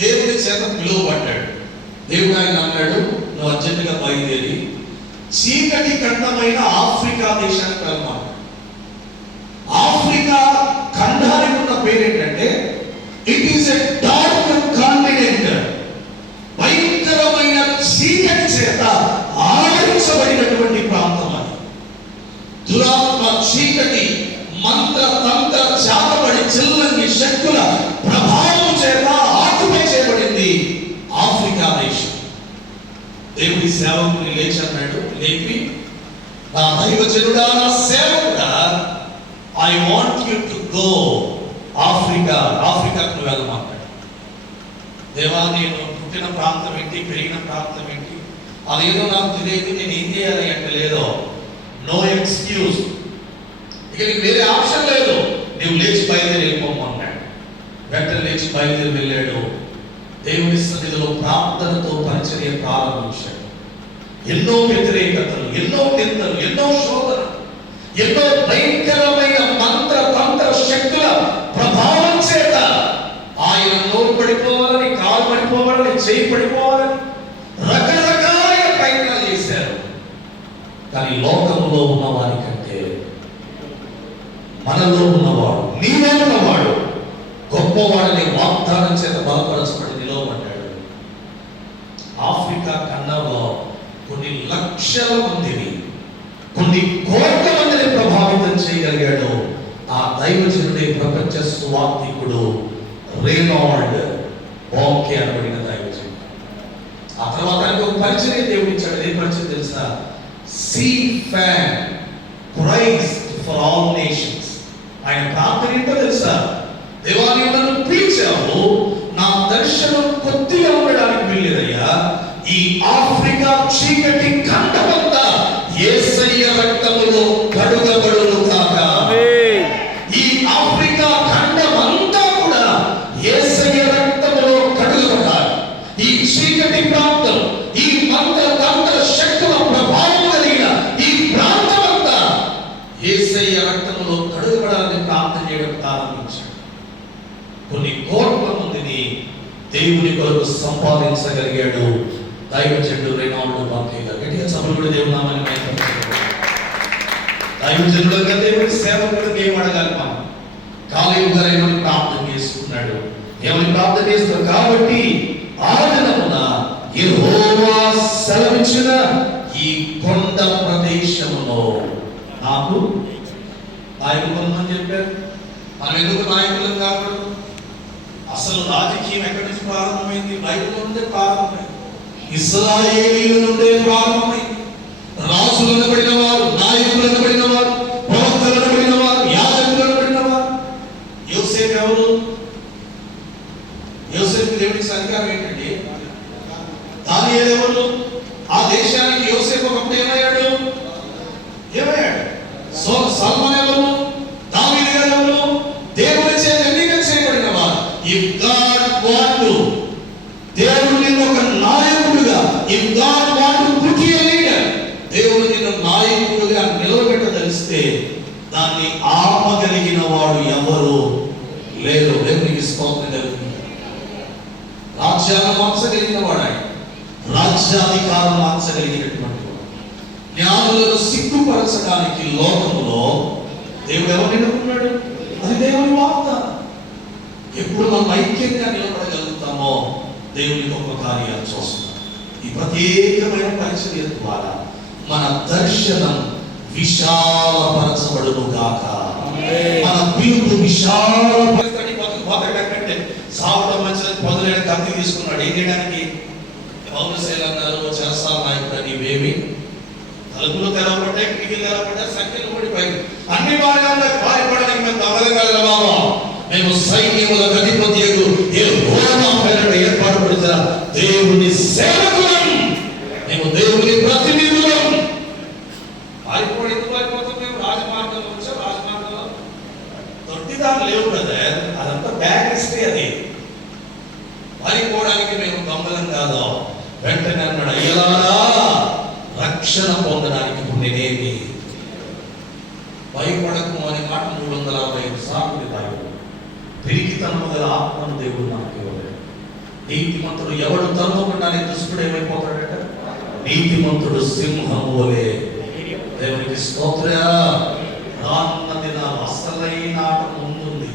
దేవుని చేత పిలువబడ్డాడు. దేవుడు ఆయన అన్నాడు, నువ్వు అర్జెంటుగా బయలుదేరి చీకటి ఖండమైన ఆఫ్రికా దేశానికి వెళ్తాను. ఆఫ్రికా ఖండానికి ఉన్న పేరు ఏంటంటే it is a dark continent. భయంకరమైన చీకటి చేత ఆవరించబడినటువంటి ప్రాంతం అది. దురాత్మ, చీకటి, మంత్ర తంత్ర చాపబడి చిల్లని శక్తుల ప్రభావం చేత ఆక్యుపై చేయబడింది ఆఫ్రికా దేశం. దేవుడి సేవకుని లేచి అన్నాడు, లేపి నా దైవజనుడా, నా సేవకుడా, I want you to go ఆఫ్రికాకు వెళ్ళమన్నాడు. దేవా, నేను పుట్టిన ప్రాంతం ఏంటి, పెరిగిన ప్రాంతం ఏంటి, అదేదో నాకు తెలియదు, నేను ఏం చేయాలి అంటే లేదో, నో ఎక్స్క్యూజ్, ఇక నీకు వేరే ఆప్షన్ లేదు, నువ్వు లేచి బయలుదేరి వెళ్ళిపోమన్నాడు. వెంటనే లేచి బయలుదేరి వెళ్ళాడు. దేవుని సన్నిధిలో ప్రార్థనతో పరిచర్య ప్రారంభించాడు. ఎన్నో వ్యతిరేకతలు, ఎన్నో నిందలు, ఎన్నో శోధన, ఎన్నో భయంకరమైన మంత్ర తంత్ర శక్తుల ప్రభావం చేత ఆయన నోరు పడిపోవాలని, కాలు పడిపోవాలని, చేయి పడిపోవాలని రకరకాల ప్రయత్నాలు చేశారు. కానీ లోకంలో ఉన్న వారి కంటే మనలో ఉన్నవాడు, నీలో ఉన్నవాడు గొప్పవాడిని వాగ్దానం చేత బలపరచబడి నిలవబడ్డాడు. ఆఫ్రికా ఖండంలో కొన్ని లక్షల మందిని, కొన్ని కోట్ల మందిని ప్రభావితం చేయగలిగాడు ఆ దైవజనుడే ప్రపంచ సువార్థికుడు రేనాల్డ్ బాంకే అనబడిన దైవజనుడు. ఆ తర్వాత ఆయనకు ఒక పరిచయం దేవుడు ఇచ్చాడు. ఏ పరిచయం తెలుసా? CfaN Christ for all nations. ఆయన ప్రార్థన ఏంటో తెలుసా? దేవాలయ నన్ను పిలిచావు, నా దర్శనం కొద్దిగా ఉండడానికి వీల్లేదయ్యా, ఈ ఆఫ్రికా చీకటి ఖండమంతా యేసయ్య రక్తములో కడుగబడును కాక. ఈ ఆఫ్రికా ఖండమంతా కూడా యేసయ్య రక్తములో కడుగబడాలి. ఈ చీకటి ప్రాంతం, ఈ మంత్ర తంత్ర శక్తుల ప్రభావం కలిగిన ఈ ప్రాంతం అంతా యేసయ్య రక్తములో కడుగబడాలని ప్రార్థన చేయడం ప్రారంభించాడు. కొన్ని కోట్ల మందిని దేవుని కొరకు సంపాదించగలిగాడు దైవజనుడు రేనాల్డ్ బాంకే గారు. గట్టిగా సభలు దేవుని నామాన్ని మహిమపరచండి. దైవజనుడుగా దేవుని సేవకుడికి ఏం అడగాలి? మనం కాలేబు గారు ఏమని ప్రార్థన చేసుకున్నాడు, ఏమని ప్రార్థన చేస్తాడు? కాబట్టి ఆ దినమున యెహోవా సెలవిచ్చిన ఈ కొండ ప్రదేశములో నాకు నాయకులు కొంతమంది చెప్పారు. మనం ఎందుకు నాయకులం కాకూడదు? అసలు రాజకీయం ఎక్కడి నుంచి ప్రారంభమైంది? బైబిల్ నుండే ప్రారంభమైంది. ఇశ్రాయేలీయుల నుండే ప్రారంభమైంది. రాజులు అనబడిన వారు, నాయకులు అనబడిన వారు, ప్రవక్తలు అనబడిన వారు, యాజకులు అనబడిన వారు. యోసేపు ఎవరు? యోసేపు దేవునికి అధికారం ఏంటండి? దానియేలు ఎవరు? ఆ దేశానికి యోసేపు ఒకప్పుడు ఏమయ్యాడు? సల్మాన్ ఎవరు? దావీదు గారు ఎవరు? దేవుని చేత ఎన్నిక చేయబడిన వారు. ఇఫ్ గాడ్ వాంట్ టు, దేవుడు నిన్ను ఒక నాయకుడిగా, if God want to put you a leader, దేవుడు నిన్ను నాయకుడిగా నిలబెట్టదలిస్తే దాన్ని ఆపగలిగిన వాడు ఎవరు లేరు. దేవునికి స్తోత్రం కలుగుతుంది. రాజ్యాన్ని మార్చగలిగిన వాడు ఆయన, రాజ్యాధికారం మార్చగలిగినటువంటి వాడు. జ్ఞానులను సిగ్గుపరచడానికి లోకములో దేవుడు ఎవరు నిలబడ్డాడు? అది దేవుని వాగ్దానం. ఎప్పుడు మనం ఐక్యంగా నిలబడగలుగుతామో దేవుని గొప్ప కార్యాలు చూస్తాం. ఈ ప్రత్యేకమైన పరిచర్య ద్వారా మన దర్శనం విశాలపరచబడును గాక. మన పిలుపు విశాలపరచబడి బతకడంటే సావడం మంచిదని పొదలైన కత్తి తీసుకున్నాడు. ఏం చేయడానికి? పౌరశైలు అన్నారు, చేస్తాం నాయకుడు, నీవేమి తలుపులు తెరవబడ్డాయి, కిటికీలు తెరవబడ్డాయి, సంఖ్యలు పడిపోయి అన్ని మార్గాల్లో పారిపడడానికి మేము తగలగల బాబా, మేము సైన్యముల అధిపతియగు యెహోవా పేరిట ఏర్పాటుపడిన దేవుని సేవకులం, మేము దేవుని ప్రతినిధులం. పారిపోయి ఎందుకు పారిపోతాం? మేము రాజమార్గంలో వచ్చాం. రాజమార్గంలో దొడ్డిదారు లేవు కదా, అదంతా బ్యాక్ హిస్టరీ. అది పారిపోవడానికి మేము దొంగలం కాదు. వెంటనే అన్నాడు, అయ్యలారా రక్షణ పొందడానికి ఇప్పుడు నేనేమి భయపడకు అనే మాట 365 సార్లు బైబిల్. పిరికితనము గల ఆత్మను దేవుడు నాకు ఇవ్వలేదు. నీతిమంతుడు ఎవడు తరుముకుండానే దుష్టుడు ఏమైపోతాడట? నీతిమంతుడు సింహము వలె. దేవునికి స్తోత్ర. రానున్న దినాలు అసలైన ఆట ముందుంది.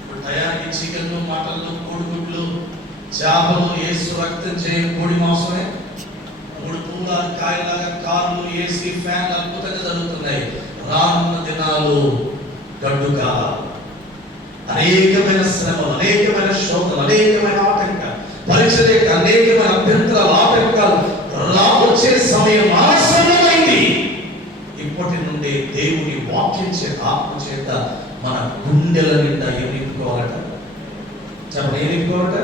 ఇప్పుడు తయారీ చికెన్లు, మటన్లు, కోడిగుడ్లు, చేపలు, యేసు రక్తం చేయని కోడి మాంసమే 3 తూలాల కాయలాగా కార్లు, ఏసీ, ఫ్యాన్ అద్భుతంగా జరుగుతున్నాయి. రానున్న దినాలు గడ్డు కాలాలు, అనేకమైన శ్రమలు, అనేకమైన శోధనలు, అనేకమైన ఆటంకాలు, పరీక్షలే అనేకమైన అభ్యంతరాలు, ఆటంకాలు వచ్చే సమయం ఆసన్నమైంది. ఇప్పటి నుండి దేవుని వాక్యం చేత, ఆత్మ చేత మన గుండెల నిండా ఏం నింపుకోవాలట? చెప్పండి, ఏం నింపుకోవాలట?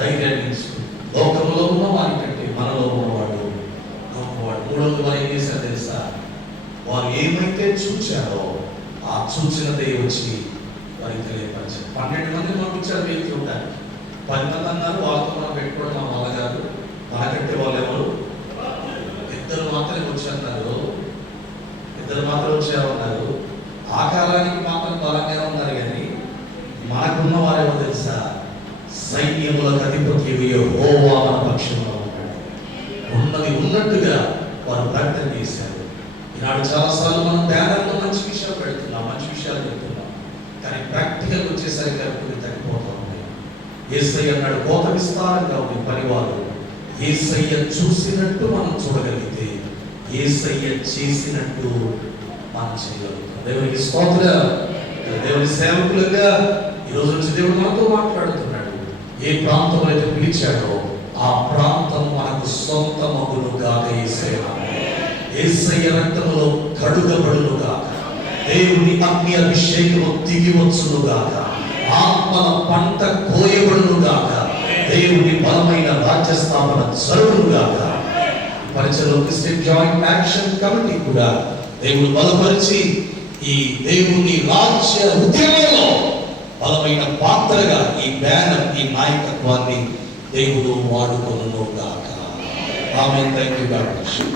ధైర్యాన్ని ఇస్తూ. లోకంలో ఉన్న వారి కంటే మనలో ఉన్నవాడు గొప్పవాడు. మూడవది వారు ఏం చేశారు తెలుసా? వారు ఏమైతే చూచారో ఆ చూచినదే వచ్చి వారికి తెలియపరిచారు. 12 మంది పంపించారు వీళ్ళు చూడడానికి. 10 మంది అన్నారు వాళ్ళతో మనం పెట్టుకోవడం మా వల్ల కాదు, మనకంటే వాళ్ళు ఎవరు? 2 మాత్రమే వచ్చారు. 2 మాత్రం వచ్చారన్నారు. ఆకారానికి మాత్రం బలంగా ఉన్నారు, కానీ మనకున్న వారేమో తెలుసా? సైన్యములకు అధిపతి యెహోవా మన పక్షంలో ఉన్నాడు. ఉన్నది ఉన్నట్టుగా వారు ప్రకటన చేశారు. ఈనాడు చాలాసార్లు మనం బ్యానర్లో మంచి విషయాలు పెడుతున్నాం, మంచి విషయాలు చెప్తున్నాం, కానీ ప్రాక్టికల్ వచ్చేసరికి కొన్ని తగ్గిపోతూ ఉన్నాయి. యేసయ్య అన్నాడు, కోత విస్తారంగా ఉంది పనివారు. యేసయ్య చూసినట్టు మనం చూడగలిగితే యేసయ్య చేసినట్టు మనం చేయగలుగుతాం. దేవునికి స్తోత్రం. దేవుని సేవకులుగా ఈరోజు నుంచి దేవుడు మనతో మాట్లాడుతున్నాడు. ఏ ప్రాంతంలో అయితే పిలిచాడో ఆ ప్రాంతం మనకు సొంత మగులుగా యేసయ్య రక్తములో కడుగబడునుగాక. దేవుని అగ్ని అభిషేకము దిగి వచ్చునుగాక. ఆత్మల పంట కోయబడునుగాక. దేవుని బలమైన రాజ్య స్థాపన జరుగునుగాక. పరిచయలో క్రిస్టియన్ జాయింట్ యాక్షన్ కమిటీ కూడా దేవుడు బలపరిచి ఈ దేవుని రాజ్య ఉద్యమంలో బలమైన పాత్రగా ఈ బ్యానర్, ఈ నాయకత్వాన్ని దేవుడు వాడుకొనుగాక. ఆమేన్. థాంక్యూ. God bless you.